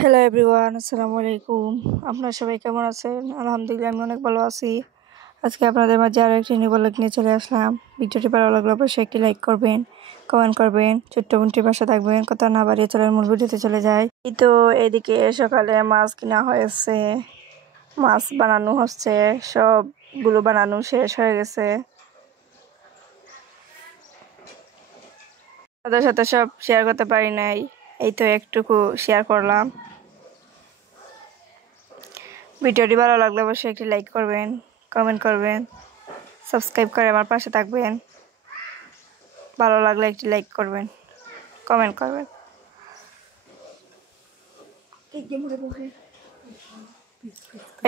Hello everyone, আসসালামু আলাইকুম। আপনারা সবাই কেমন আছেন? আলহামদুলিল্লাহ, আমি অনেক ভালো আছি। আজকে আপনাদের মাঝে আরও একটি নিউ ব্লগ নিয়ে চলে আসলাম। ভিডিওটি ভালো লাগলে অবশ্যই একটি লাইক করবেন, কমেন্ট করবেন, ছোট্ট বোনটির পাশে থাকবেন। কথা না বাড়িয়ে চলেন মূল ভিডিওতে চলে যায়। এই তো এদিকে সকালে মাছ কিনা হয়েছে, মাছ বানানো হচ্ছে, সবগুলো বানানো শেষ হয়ে গেছে। তাদের সাথে সব শেয়ার করতে পারি নাই, এই তো একটুকু শেয়ার করলাম। ভিডিওটি ভালো লাগলে অবশ্যই একটি লাইক করবেন, কমেন্ট করবেন, সাবস্ক্রাইব করে আমার পাশে থাকবেন। ভালো লাগলে একটি লাইক করবেন, কমেন্ট করবেন।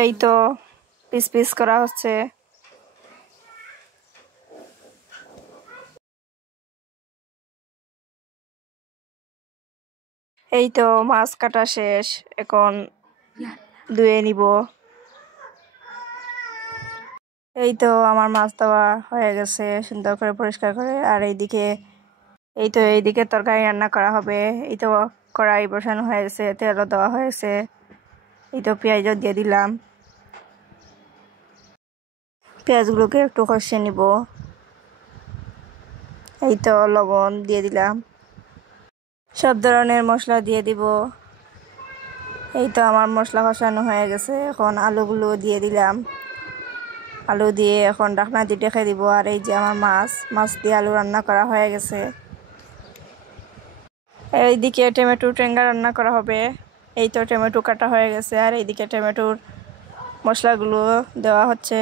এই তো পিস পিস করা হচ্ছে। এই তো মাছ কাটা শেষ, এখন ধুয়ে নিব। এই তো আমার মাছ দেওয়া হয়ে গেছে সুন্দর করে পরিষ্কার করে। আর এইদিকে তরকারি রান্না করা হবে। এই তো কড়াই বসানো হয়েছে, তেলও দেওয়া হয়েছে। এই তো পেঁয়াজও দিয়ে দিলাম, পেঁয়াজগুলোকে একটু কষিয়ে নিব। এই তো লবণ দিয়ে দিলাম, সব ধরনের মশলা দিয়ে দিব। এই তো আমার মশলা কষানো হয়ে গেছে, এখন আলুগুলো দিয়ে দিলাম। আলু দিয়ে এখন ঢাকনা দিয়ে ঢেকে দিব। আর এই যে আমার মাছ দিয়ে আলু রান্না করা হয়ে গেছে। এইদিকে টমেটো টেঙ্গা রান্না করা হবে। এই তো টমেটো কাটা হয়ে গেছে, আর এইদিকে টমেটোর মশলাগুলো দেওয়া হচ্ছে।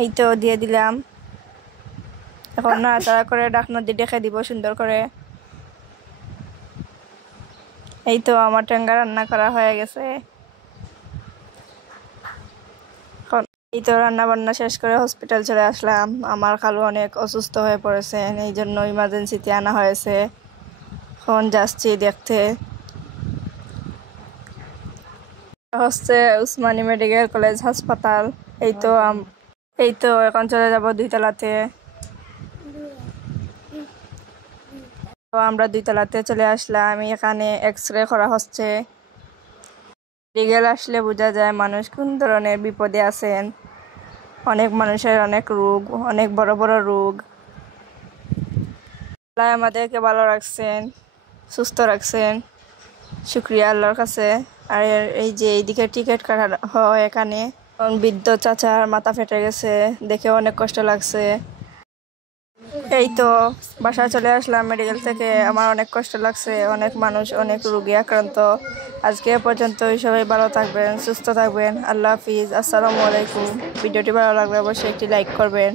এই তো দিয়ে দিলাম, এখন নাড়াচাড়া করে ঢাকনা দিয়ে ঢেকে দিব সুন্দর করে। এই তো আমার টেঙ্গা রান্না করা হয়ে গেছে। এই তো রান্না বান্না শেষ করে হসপিটাল চলে আসলাম। আমার খালু অনেক অসুস্থ হয়ে পড়েছেন, এই জন্য ইমার্জেন্সিতে আনা হয়েছে। এখন যাচ্ছি দেখতে। হচ্ছে উসমানী মেডিকেল কলেজ হাসপাতাল। এই তো এখন চলে যাব 2 তলাতে। তো আমরা 2 তলাতে চলে আসলাম। এখানে এক্সরে করা হচ্ছে। মেডিকেল আসলে বোঝা যায় মানুষ কোন ধরনের বিপদে আছেন। অনেক মানুষের অনেক রোগ, অনেক বড় বড় রোগ। আল্লাহ আমাদেরকে ভালো রাখছেন, সুস্থ রাখছেন, শুক্রিয়া আল্লাহর কাছে। আর এই যে এইদিকে টিকিট কাটা হয় এখানে। বৃদ্ধ চাচার মাথা ফেটে গেছে, দেখে অনেক কষ্ট লাগছে। এই তো বাসায় চলে আসলাম মেডিকেল থেকে। আমার অনেক কষ্ট লাগছে, অনেক মানুষ, অনেক রোগী আক্রান্ত। আজকে পর্যন্তই, সবাই ভালো থাকবেন, সুস্থ থাকবেন। আল্লাহ হাফিজ, আসসালামু আলাইকুম। ভিডিওটি ভালো লাগলে অবশ্যই একটি লাইক করবেন।